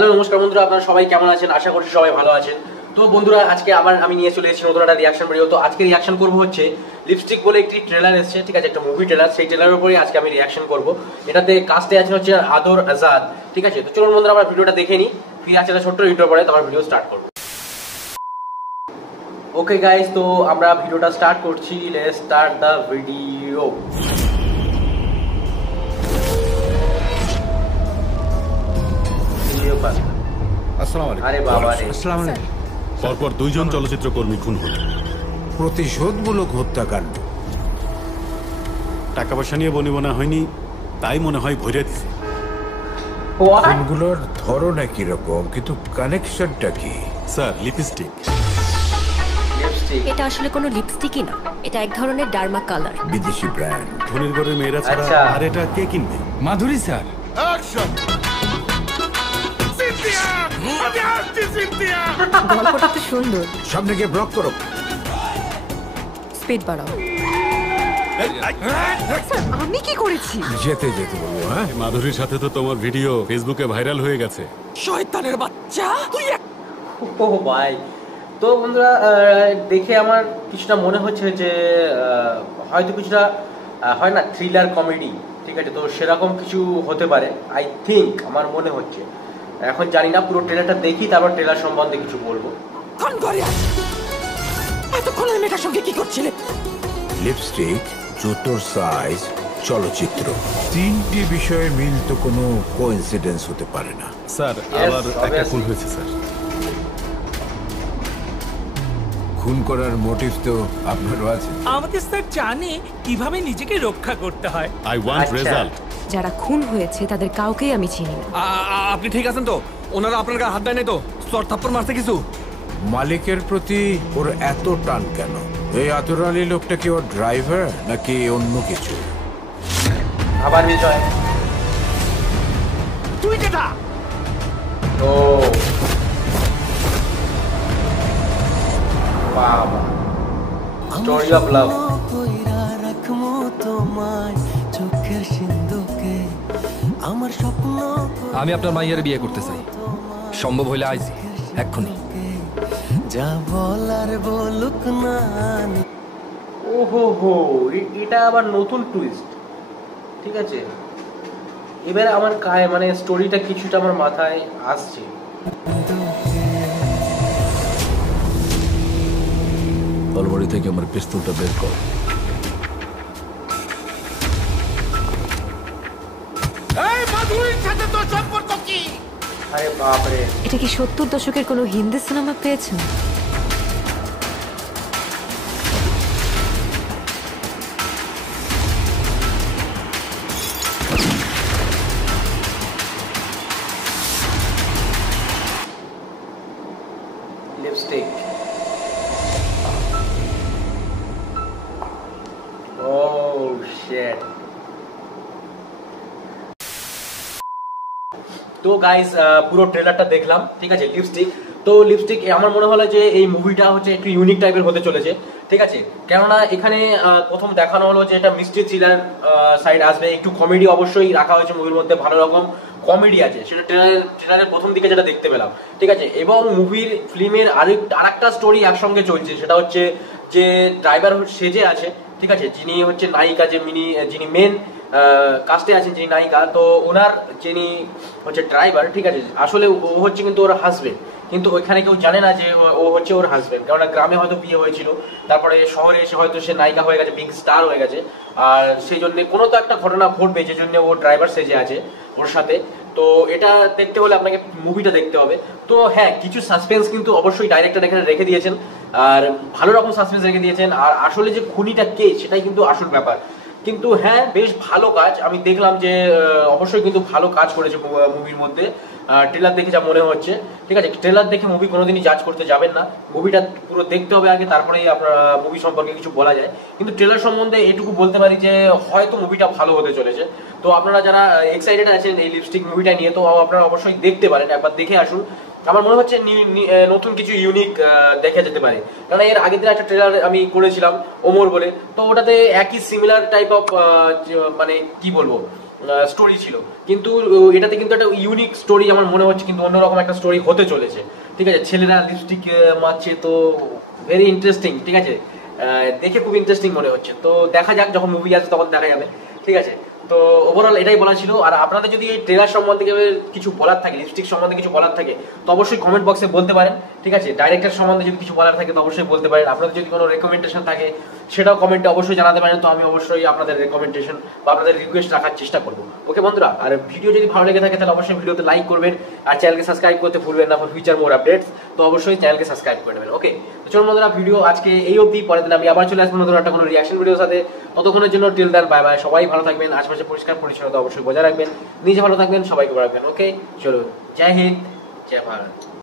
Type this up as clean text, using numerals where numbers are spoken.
Hello নমস্কার বন্ধুরা, আপনারা সবাই কেমন আছেন? আশা করছি সবাই ভালো আছেন। তো বন্ধুরা, আজকে আমি নিয়ে চলে এসেছি নতুন একটা রিয়াকশন ভিডিও। তো আজকে রিয়াকশন করব হচ্ছে লিপস্টিক বলে একটি ট্রেলার এসেছে, ঠিক আছে, একটা মুভি ট্রেলার। সেই ট্রেলারের উপরে আজকে আমি রিয়াকশন করব। এটাতে কাস্টে আছে হচ্ছে আদর আজাদ, ঠিক আছে। তো চলুন বন্ধুরা, আমরা ভিডিওটা দেখে নিই। ফিরে আসছে একটা ছোট্ট ইন্ট্রো পরে তোমার ভিডিও স্টার্ট করব। ওকে গাইস, তো আমরা ভিডিওটা স্টার্ট করছি। Let's start the video. আরে বাবা রে, পরপর দুইজন চলচ্চিত্র কর্মী খুন হল। প্রতিশোধমূলক হত্যাকাণ্ড। টাকা পয়সা নিয়ে বনিবনা হয়নি, তাই মনে হয় ভরে দিছে। খুনগুলোর ধরন একই রকম, কিন্তু কানেকশনটা কি? Sir, lipstick. এটা আসলে কোনো লিপস্টিকই না, এটা এক ধরনের ডার্মা কালার, বিদেশি ব্র্যান্ড। ধনির ঘরের মেয়েরা ছাড়া আচ্ছা। আর এটা কে কিনবে? মাধুরী স্যার। গল্পটা তো সুন্দর। সামনে গিয়ে ব্লক করো। স্পিড বাড়াও। আমি কি করেছি? যেতে যেতে বলবো। হ্যাঁ, মাধুরীর সাথে তো তোমার ভিডিও ফেসবুকে ভাইরাল হয়ে গেছে। শয়তানের বাচ্চা তুই। ও ভাই, তো বন্ধুরা, দেখে আমার কিছুটা মনে হচ্ছে যে হয়তো কিছুটা হয় না থ্রিলার কমেডি, ঠিক আছে। তো সেরকম কিছু হতে পারে আই থিঙ্ক, আমার মনে হচ্ছে। এখন জানি না, পুরো ট্রেলারটা দেখি তারপর ট্রেলার সম্বন্ধে কিছু বলবো। কোন ঘরে এতক্ষণ ওই মেয়েটার সঙ্গে কি করছিলে? লিপস্টিক, জুতোর সাইজ, চলচ্চিত্র, তিনটি বিষয়ের মিল তো কোনো কোইন্সিডেন্স হতে পারে না। স্যার, আবার একটা খুন হয়েছে স্যার। খুন করার মোটিভ তো আপনারও আছে। আমাদের স্যার জানে কিভাবে নিজেকে রক্ষা করতে হয়। আই ওয়ান্ট আচ্ছা। রেজাল্ট। যারা খুন হয়েছে তাদের কাউকেই আমি চিনি না। আপনি ঠিক আছেন তো? ওনারা আপনার গায়ে হাত দেয় নাই তো? চর থাপ্পড় মারছে কিছু? মালিকের প্রতি ওর এত টান কেন? এই আতর আলী লোকটা কি ওর ড্রাইভার নাকি অন্য কিছু? আবার বিজয়। তুই কেটা? ও বাবা, স্টোরি অফ লাভ। আমি আপনার মাইয়ার বিয়ে করতে চাই, সম্ভব হইলে আজ এক্ষুনি। যা বলার বলুক না। ওহো হো, এটা আবার নতুন টুইস্ট, ঠিক আছে। এবার আমার মানে স্টোরিটা কিছুটা আমার মাথায় আসছে। তলবাড়ি থেকে আমার পিস্তলটা বের কর। এই মাধুরীর সাথে তোর সম্পর্ক কি? আরে বাপরে, এটা কি 70 দশকের কোনো হিন্দি সিনেমা পেয়েছেন? লিপস্টিক। ও শিট। তো গাইস, পুরো ট্রেলারটা দেখলাম, ঠিক আছে। লিপস্টিক, তো লিপস্টিক আমার মনে হলো যে এই মুভিটা হচ্ছে একটু ইউনিক টাইপের হতে চলেছে, ঠিক আছে। কেননা এখানে প্রথম দেখানো হলো যে এটা মিস্ট্রি থ্রিলার সাইড আসবে, একটু কমেডি অবশ্যই রাখা হয়েছে মুভির মধ্যে, ভালো রকম কমেডি আছে, সেটা ট্রেলারের প্রথম দিকে যেটা দেখতে পেলাম, ঠিক আছে। এবং মুভির ফিল্মের আরেকটা স্টোরি একসঙ্গে চলছে, সেটা হচ্ছে যে ড্রাইভার সেজে আছে, ঠিক আছে, যিনি হচ্ছে নায়িকা, যিনি মেন কাস্টে আছেন, যিনি নায়িকা, তো ওনার যিনি হচ্ছে ড্রাইভার, ঠিক আছে, আসলে ও হচ্ছে কিন্তু ওর হাজবেন্ড। কিন্তু ওইখানে কেউ জানে না যে ও হচ্ছে ওর হাজবেন্ড, কারণ গ্রামে হয়তো বিয়ে হয়েছিল, তারপরে শহরে এসে হয়তো সে নায়িকা হয়ে গেছে, বিগ স্টার হয়ে গেছে, আর সেই জন্য কোনো তো একটা ঘটনা ঘটবে যে জন্য ও ড্রাইভার সেজে আছে ওর সাথে। তো এটা দেখতে হলে আপনাকে মুভিটা দেখতে হবে। তো হ্যাঁ, কিছু সাসপেন্স কিন্তু অবশ্যই ডাইরেক্টর এখানে রেখে দিয়েছেন, আর ভালো রকম সাসপেন্স রেখে দিয়েছেন। আর আসলে যে খুনিটা কে, সেটাই কিন্তু আসল ব্যাপার। কিন্তু হ্যাঁ, বেশ ভালো কাজ আমি দেখলাম, যে অবশ্যই কিন্তু ভালো কাজ করেছে মুভির মধ্যে। ট্রেলার দেখে যা মনে হচ্ছে, ঠিক আছে। ট্রেলার দেখে মুভি কোনোদিনই জাজ করতে যাবেন না, মুভিটা পুরো দেখতে হবে আগে, তারপরেই আপনার মুভি সম্পর্কে কিছু বলা যায়। কিন্তু ট্রেলার সম্বন্ধে এটুকু বলতে পারি যে হয়তো মুভিটা ভালো হতে চলেছে। তো আপনারা যারা এক্সাইটেড আছেন এই লিপস্টিক মুভিটা নিয়ে, তো আপনারা অবশ্যই দেখতে পারেন, একবার দেখে আসুন। আমার মনে হচ্ছে নতুন কিছু ইউনিক দেখা যেতে পারে, কারণ এর আগের দিন একটা ট্রেলার আমি করেছিলাম ওমর বলে, তো ওটাতে একই সিমিলার টাইপ অফ মানে কি বলবো, স্টোরি ছিল, কিন্তু এটাতে কিন্তু একটা ইউনিক স্টোরি আমার মনে হচ্ছে, কিন্তু অন্যরকম একটা স্টোরি হতে চলেছে। ঠিক আছে, ছেলেরা লিপস্টিক মারছে, তো ভেরি ইন্টারেস্টিং। ঠিক আছে, দেখে খুব ইন্টারেস্টিং মনে হচ্ছে। তো দেখা যাক, যখন মুভি আসবে তখন দেখা যাবে। ঠিক আছে, তো ওভারঅল এটাই বলা ছিল। আর আপনাদের যদি এই ট্রেলার সম্বন্ধে কিছু বলার থাকে, লিপস্টিক সম্বন্ধে কিছু বলার থাকে, তো অবশ্যই কমেন্ট বক্সে বলতে পারেন। ঠিক আছে, ডাইরেক্টর সম্বন্ধে যদি কিছু বলার থাকে তো অবশ্যই বলতে পারেন। আপনাদের যদি কোনো রেকমেন্ডেশন থাকে সেটাও কমেন্টে অবশ্যই জানাতে পারেন, তো আমি অবশ্যই আপনাদের রেকমেন্ডেশন বা আপনাদের রিকোয়েস্ট রাখার চেষ্টা করবো। ওকে বন্ধুরা, আর ভিডিও যদি ভালো লেগে থাকে তাহলে অবশ্যই ভিডিওতে লাইক করবেন, আর চ্যানেলকে সাবস্ক্রাইব করতে ভুলবেন না ফর ফিউচার মোর আপডেটস। তো অবশ্যই চ্যানেলকে সাবস্ক্রাইব করে নেবেন। ওকে, তো চলুন বন্ধুরা, ভিডিও আজকে এই অবধি। পরের দিন আমি আবার চলে আসবো নতুন একটা কোনো রিয়াকশন ভিডিওর সাথে। ততক্ষণের জন্য টিল দেন, বাই বাই। সবাই ভালো থাকবেন, আশেপাশে পরিষ্কার পরিচ্ছন্নতা অবশ্যই বজায় রাখবেন, নিজে ভালো থাকবেন, সবাইকে ভালো রাখবেন। ওকে, চলুন, জয় হিন্দ, জয় ভারত।